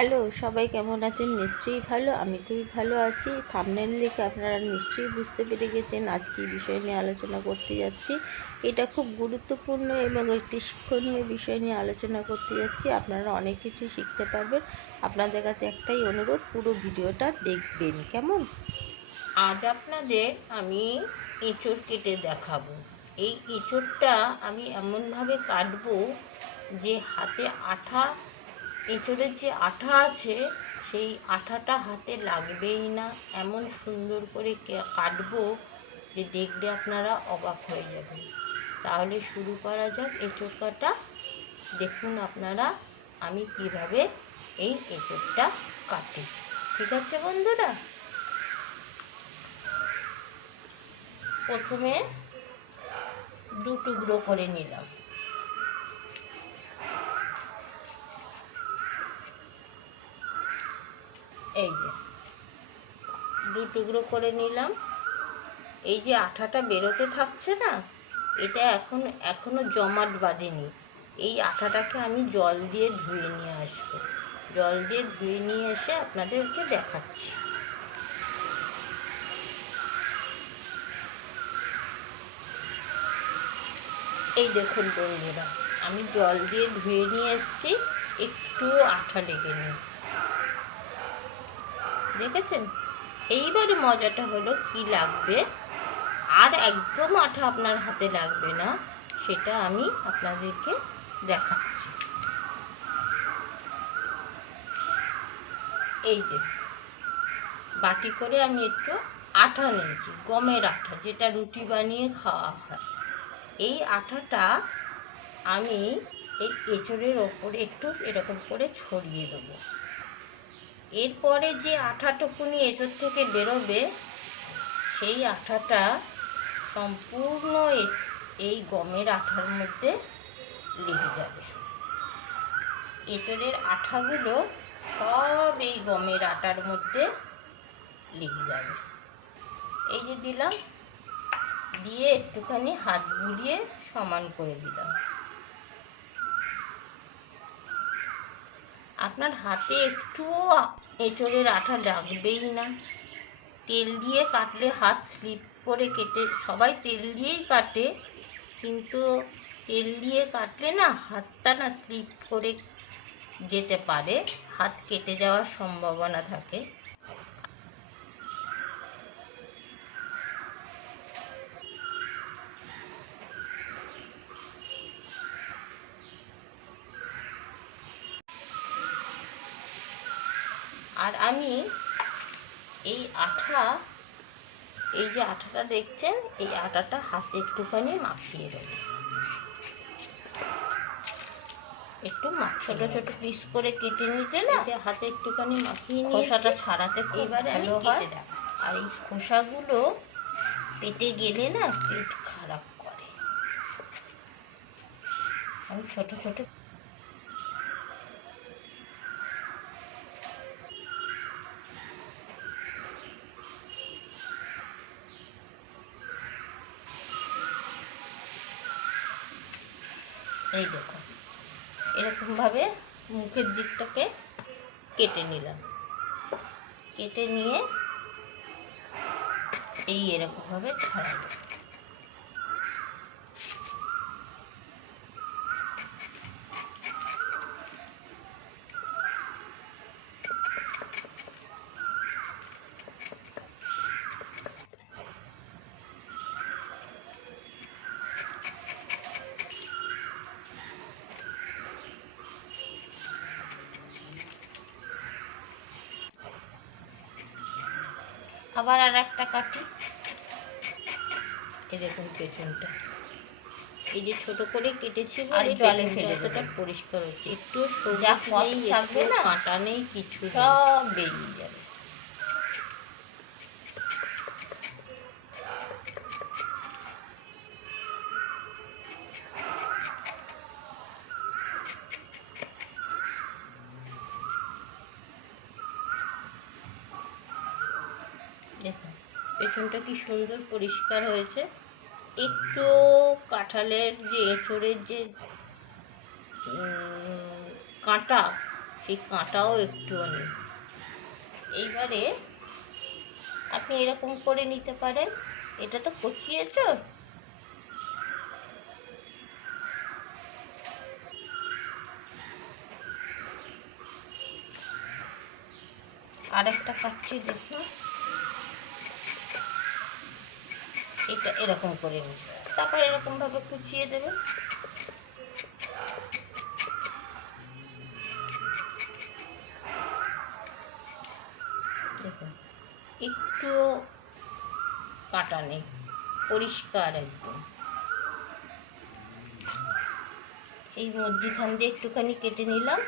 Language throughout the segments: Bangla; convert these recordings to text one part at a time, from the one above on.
হ্যালো, সবাই কেমন আছেন? নিশ্চয়ই ভালো। আমি খুবই ভালো আছি। থাম্বনেল দেখে আপনারা নিশ্চয়ই বুঝতে পেরে গেছেন আজ কী বিষয় নিয়ে আলোচনা করতে যাচ্ছি। এটা খুব গুরুত্বপূর্ণ এবং একটি শিক্ষণীয় বিষয় নিয়ে আলোচনা করতে যাচ্ছি। আপনারা অনেক কিছু শিখতে পারবেন। আপনাদের কাছে একটাই অনুরোধ, পুরো ভিডিওটা দেখবেন। কেমন? আজ আপনাদের আমি এঁচোড় কেটে দেখাবো। এই এঁচোড়টা আমি এমনভাবে কাটবো যে হাতে আঠা, এঁচোড়ের যে আঠা আছে সেই আঠাটা হাতে লাগবেই না, এমন সুন্দর করে কাটবো যে দেখলে আপনারা অবাক হয়ে যাবেন। তাহলে শুরু করা যাক এঁচোড় কাটা। দেখুন আপনারা আমি কিভাবে এই এঁচোড়টা কাটি। ঠিক আছে বন্ধুরা, প্রথমে দু টুকরো করে নিলাম। এই যে দু টুকরো করে নিলাম। এই যে আঠাটা বেরোতে থাকছে না, এটা এখনো জমাট বাঁধেনি। এই আঠাটাকে আমি জল দিয়ে ধুয়ে নিয়ে আসবো। জল দিয়ে ধুয়ে নিয়ে এসে আপনাদেরকে দেখাচ্ছি। এই দেখুন বন্ধুরা, আমি জল দিয়ে ধুয়ে নিয়ে এসেছি, একটু আঠা লেগে নেই, দেখেছেন? এইবারে মজাটা হলো কি লাগবে, আর একদম আঠা আপনার হাতে লাগবে না, সেটা আমি আপনাদেরকে দেখাচ্ছি। এই যে বাটি করে আমি একটু আঠা নিয়েছি, গমের আঠা, যেটা রুটি বানিয়ে খাওয়া হয়। এই আঠাটা আমি এই এঁচোড়ের ওপরে একটু এরকম করে ছড়িয়ে দেবো। এরপরে যে আঠাটুকুনি এঁচোড় থেকে বেরোবে, সেই আঠাটা সম্পূর্ণ এই গমের আঠার মধ্যে লেগে যাবে। এঁচোড়ের আঠাগুলো সব এই গমের আটার মধ্যে লেগে যাবে। এই যে দিলাম, দিয়ে একটুখানি হাত বুলিয়ে সমান করে দিলাম। আপনার হাতে একটুও এঁচোড়ের আঠা লাগবেই না। তেল দিয়ে কাটলে হাত স্লিপ করে কেটে, সবাই তেল দিয়েই কাটে, কিন্তু তেল দিয়ে কাটলে না হাতটা না স্লিপ করে যেতে পারে, হাত কেটে যাওয়ার সম্ভাবনা থাকে। আর আমি এই যে আঠাটা দেখছেন, এই আটাটা হাতে একটুখানি মাখিয়ে দেবো। একটু ছোট ছোট পিস করে কেটে নিতে না, হাতে একটুখানি মাখিয়ে নিয়ে খোসাটা ছাড়াতে এবারে আমি কেটে দেব। আর এই খোসাগুলো পেটে গেলে না পেট খারাপ করে। আমি ছোট ছোট এই দেখুন এরকমভাবে মুখের দিকটাকে কেটে নিলাম। কেটে নিয়ে এই এরকমভাবে ছাড়াবো। আবার আর একটা কাটি। এই দেখুন পেছনটা, এই যে ছোট করে কেটেছি বলে জলে ফেলে এতটা পরিষ্কার হচ্ছে। একটু সোজা নেই, থাকবে না, কাঁটা নেই, কিছু সব বেরিয়ে যাবে। দেখুন পেছনটা কি সুন্দর পরিষ্কার হয়েছে। একটু কাঁঠালের যে এঁচোড়ের যে কাঁটা, এই কাঁটাও একটুও নেই। এইবারে আপনি এরকম করে নিতে পারেন। এটা তো কচি এঁচোড়, আরেকটা কাটছি দেখুন, এটা এরকম করে নিন, তারপর এরকমভাবে কুচিয়ে দেবেন। দেখুন একটুও কাটা নেই, পরিষ্কার একদম। এই মধ্যিখান দিয়ে একটুখানি কেটে নিলাম,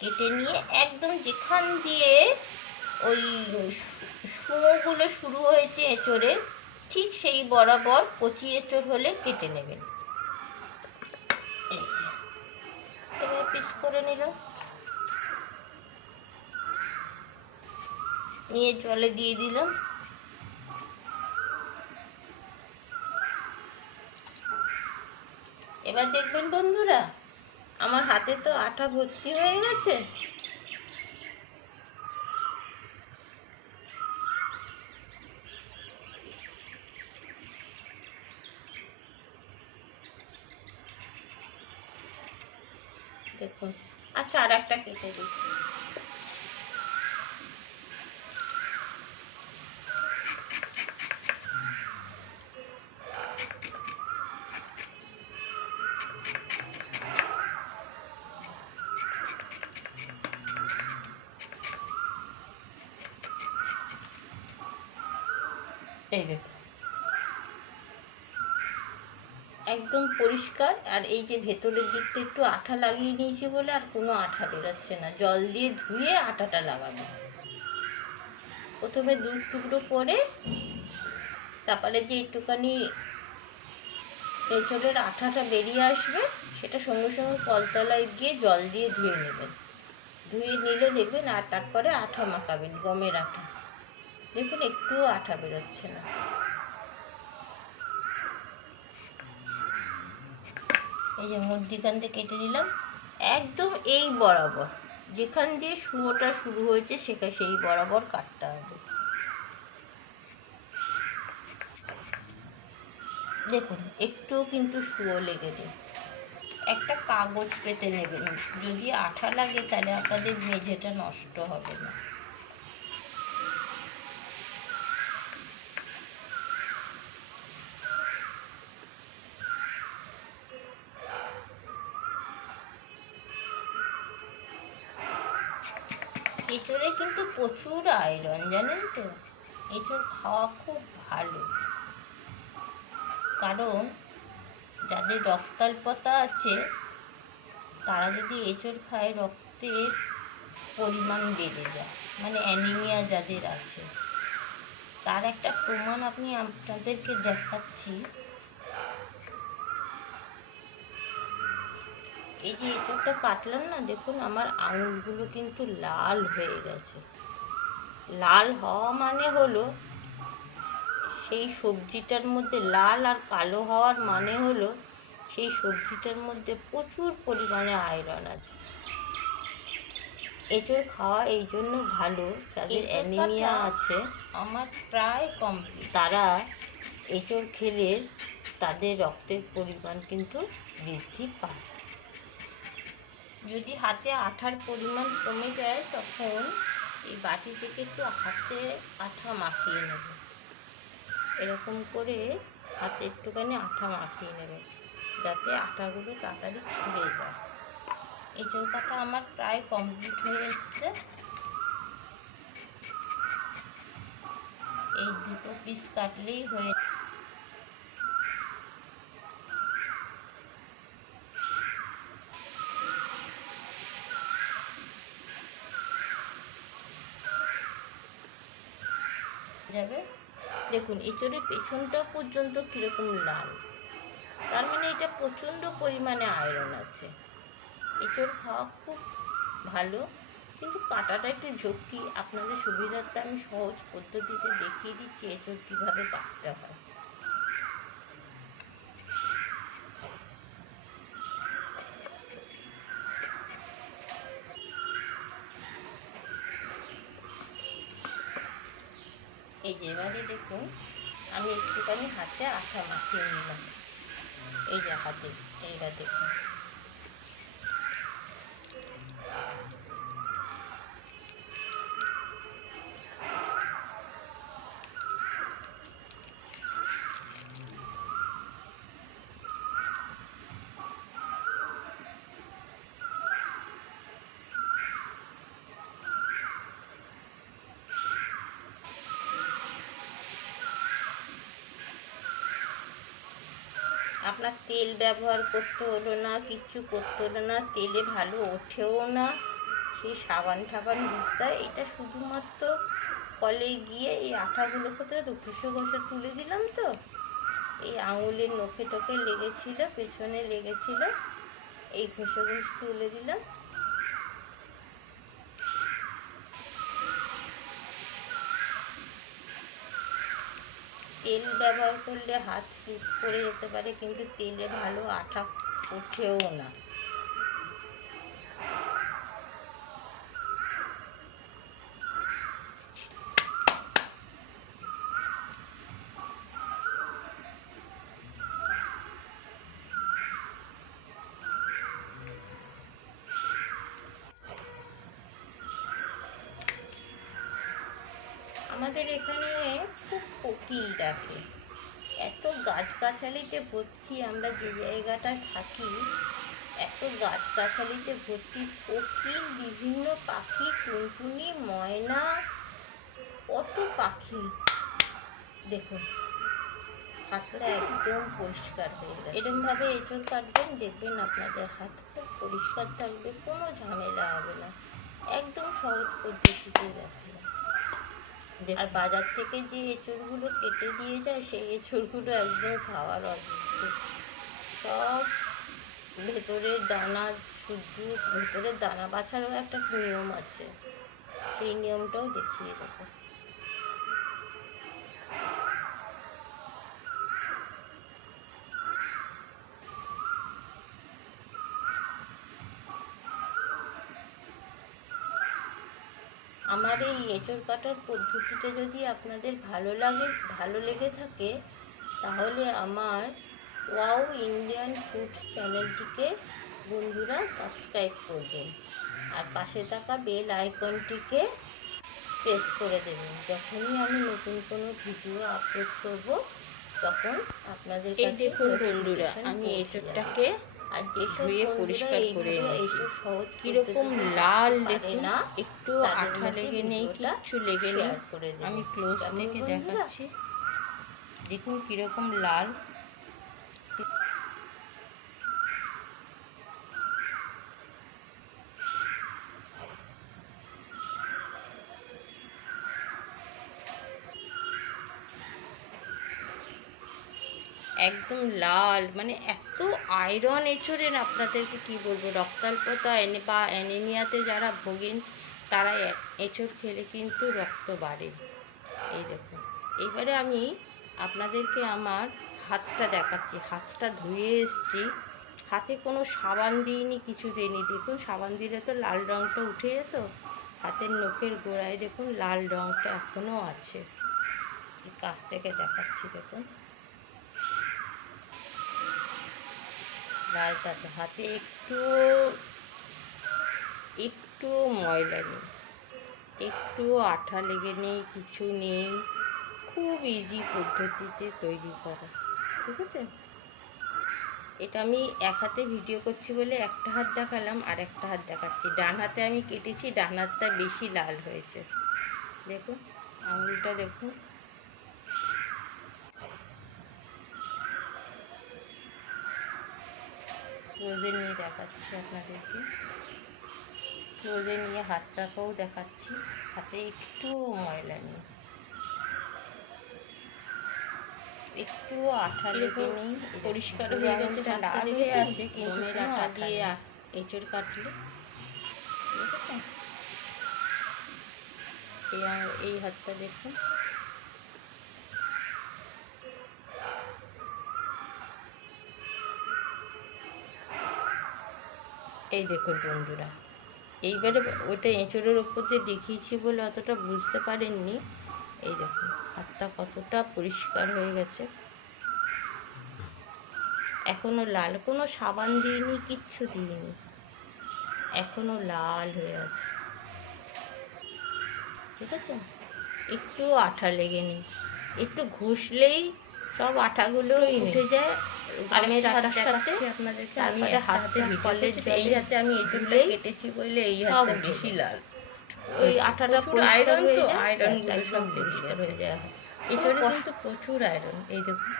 কেটে নিয়ে একদম যেখান দিয়ে ওই শুঁয়োগুলো শুরু হয়েছে এঁচোড়ের, ঠিক সেই বরাবর কচি এঁচোড় হলে কেটে নেবেন। এই যে এবার পিস করে নিলাম, নিয়ে জলে দিয়ে দিলাম। এবার দেখবেন বন্ধুরা, আমার হাতে তো আঠা ভর্তি হয়ে গেছে। দেখুন, আচ্ছা আর একটা কেটে দিই। এই দেখুন একদম পরিষ্কার। আর এই যে ভেতরের দিকটা একটু আঠা লাগিয়ে নিয়েছি বলে আর কোনো আঠা বেরোচ্ছে না। জল দিয়ে ধুয়ে আঠাটা লাগাবো। প্রথমে 2 টুকরো করে, তারপরে যে একটুখানি এঁচোড়ের আঠাটা বেরিয়ে আসবে, সেটা সঙ্গে সঙ্গে কলতলায় গিয়ে জল দিয়ে ধুয়ে নেবেন। ধুয়ে নিলে দেখবেন, আর তারপরে আঠা মাখাবেন, গমের আঠা। দেখুন একটুও আঠা বেরোচ্ছে না। এই যে মধ্যিখান থেকে কেটে নিলাম, একদম এই বরাবর যেখান দিয়ে শুয়োটা শুরু হয়েছে সেটা সেই বরাবর কাটতে হবে। দেখুন একটুও কিন্তু শুয়ো লেগে নেই। একটা কাগজ পেতে নেবেন, যদি আঠা লাগে তাহলে আপনাদের মেঝেটা নষ্ট হবে না। এঁচোড়ে কিন্তু প্রচুর আয়রন, জানেন তো? এঁচোড় খাওয়া খুব ভালো, কারণ যাদের রক্তাল্পতা আছে তারা যদি এঁচোড় খায় রক্তের পরিমাণ বেড়ে যায়, মানে অ্যানিমিয়া যাদের আছে। তার একটা প্রমাণ আমি আপনাদেরকে দেখাচ্ছি। এই যে এঁচোড়টা কাটলাম না, দেখুন আমার আঙুলগুলো কিন্তু লাল হয়ে গেছে। লাল হওয়া মানে হলো সেই সবজিটার মধ্যে, লাল আর কালো হওয়ার মানে হলো সেই সবজিটার মধ্যে প্রচুর পরিমাণে আয়রন আছে। এঁচোড় খাওয়া এই জন্য ভালো, যাদের অ্যানিমিয়া আছে আমার প্রায় কমপ্লিট, তারা এঁচোড় খেলে তাদের রক্তের পরিমাণ কিন্তু বৃদ্ধি পায়। যদি হাতে আঠার পরিমাণ কমে যায় তখন এই বাটি থেকে একটু হাতে আঠা মাখিয়ে নেবে। এরকম করে হাতে একটুখানি আঠা মাখিয়ে নেবে, যাতে আঠাগুলো তাড়াতাড়ি ছিঁড়ে যায়। এঁচোড় কাটা আমার প্রায় কমপ্লিট হয়ে এসছে। এই 2টো পিস কাটলেই হয়ে যাবে। দেখুন এঁচোড়ের পেছনটাও পর্যন্ত কীরকম লাল, তার মানে এটা প্রচণ্ড পরিমাণে আয়রন আছে। এঁচোড় খাওয়া খুব ভালো, কিন্তু কাটাটা একটু ঝক্কি। আপনাদের সুবিধার্থে আমি সহজ পদ্ধতিতে দেখিয়ে দিচ্ছি এঁচোড় কীভাবে কাটতে হয়। এই যে এবারে দেখুন আমি একটুখানি হাতে আঠা মাখিয়ে নিলাম, এই যে হাতে, এইবার দেখুন আপনার তেল ব্যবহার করতে হলো না, কিচ্ছু করতে হলো না, তেলে ভালো ওঠেও না, সেই সাবান টাবান ঘষতে হয়। এটা শুধুমাত্র কলে গিয়ে এই আঠাগুলো কোথায় তো ঘষে ঘষে তুলে দিলাম, তো এই আঙুলের নখে টখে লেগেছিল, পেছনে লেগেছিল, এই ঘষে ঘষে তুলে দিলাম। তেল ব্যবহার করলে হাত স্লিপ করে যেতে পারে, কিন্তু তেলে ভালো আঠা ওঠেও না। আমাদের এখানে খুব কোকিল ডাকে, এত গাছগাছালিতে ভর্তি, আমরা যে জায়গাটায় থাকি এত গাছগাছালিতে ভর্তি, কোকিল, বিভিন্ন পাখি, টুনটুনি, ময়না, কত পাখি। দেখুন হাতটা একদম পরিষ্কার হয়ে গেছে। এরকমভাবে এঁচড় কাটবেন, দেখবেন আপনাদের হাত খুব পরিষ্কার থাকবে, কোনো ঝামেলা হবে না। একদম সহজ পদ্ধতিতে দেখালাম। আর বাজার থেকে যে এঁচড়গুলো কেটে দিয়ে যায়, সেই এঁচড়গুলো একদম খাওয়ার অযোগ্য। সব ভেতরের দানা, শুদ্ধ ভেতরের দানা বাছারও একটা নিয়ম আছে, সেই নিয়মটাও দেখিয়ে দেবো। আমার এই এঁচড় কাটার পদ্ধতিটা যদি আপনাদের ভালো লেগে থাকে, তাহলে আমার ওয়াও ইন্ডিয়ান ফুডস চ্যানেলটিকে বন্ধুরা সাবস্ক্রাইব করবেন, আর পাশে থাকা বেল আইকনটিকে প্রেস করে দেবেন। যখনই আমি নতুন কোনো ভিডিও আপলোড করব, তখন আপনাদের কাছে দেখুন বন্ধুরা, আমি এঁচড়টাকে আর ধুয়ে পরিষ্কার করে নিয়েছি। কিরকম লাল দেখুন, একটু আঠা লেগে নেই, কিচ্ছু লেগে নেই। আমি ক্লোজ থেকে দেখাচ্ছি, দেখুন কিরকম লাল। একদম লাল, মানে এত আয়রন এঁচড়ের, আপনাদেরকে কি বলবো, রক্তাল্পতা বা অ্যানিমিয়াতে যারা ভোগেন তারা এঁচড় খেলে কিন্তু রক্ত বাড়ে। এই দেখুন, এইবারে আমি আপনাদেরকে আমার হাতটা দেখাচ্ছি। হাতটা ধুয়ে এসছি, হাতে কোনো সাবান দিইনি, কিছু দিইনি। দেখুন সাবান দিলে তো লাল রঙটা উঠে যেত, হাতের নখের গোড়ায় দেখুন লাল রঙটা এখনও আছে। কাছ থেকে দেখাচ্ছি, দেখুন লালটা তো, হাতে একটু ময়লা নেই, একটু আঠা লেগে নেই, কিছু নেই। খুব ইজি পদ্ধতিতে তৈরি করা, বুঝেছেন? এটা আমি এক হাতে ভিডিও করছি বলে একটা হাত দেখালাম, আর একটা হাত দেখাচ্ছি। ডান হাতে আমি কেটেছি, ডান হাতটা বেশি লাল হয়েছে। দেখুন আঙুলটা দেখুন, ক্লোজে নিয়ে দেখাচ্ছি আপনাদেরকে, ক্লোজে নিয়ে হাতটাকেও দেখাচ্ছি। হাতে একটু ময়লা নেই, একটু আঠা লেগে নেই, পরিষ্কার হয়ে গেছে। লাল হয়ে আছে, কিন্তু আঠা দিয়ে এঁচড় কাটলে, বুঝেছেন? এই হাতটা দেখুন, এই দেখুন বন্ধুরা। এইবারে ওটা এঁচড়ের ওপর দিয়ে দেখিয়েছি বলে অতটা বুঝতে পারেননি, এই দেখুন হাতটা কতটা পরিষ্কার হয়ে গেছে। এখনো লাল, কোনো সাবান দিইনি, কিচ্ছু দিইনি, এখনো লাল হয়ে আছে। ঠিক আছে, একটু আঠা লেগে নেই, একটু ঘষলেই সব আঠাগুলো উঠে যায় আমের আটার সাথে। আপনাদেরকে তারপরে হাতে কলের জল, এই হাতে আমি এঁচড়টাই কেটেছি বলে এই হাতে বেশি লাল, ওই আঠাটা পরিষ্কার হয়ে যায়, আয়রনগুলো সব পরিষ্কার হয়ে যায়। এঁচড়ে কিন্তু প্রচুর আয়রন। এই দেখুন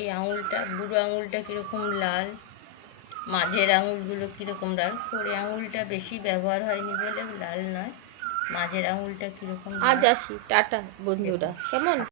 এই আঙুলটা, বুড়ো আঙুলটা কীরকম লাল, মাঝের আঙুলগুলো কীরকম লাল, পরে আঙুলটা বেশি ব্যবহার হয়নি বলে লাল নয়, মাঝের আঙুলটা কীরকম। আজ আসি, টাটা বন্ধুরা, কেমন।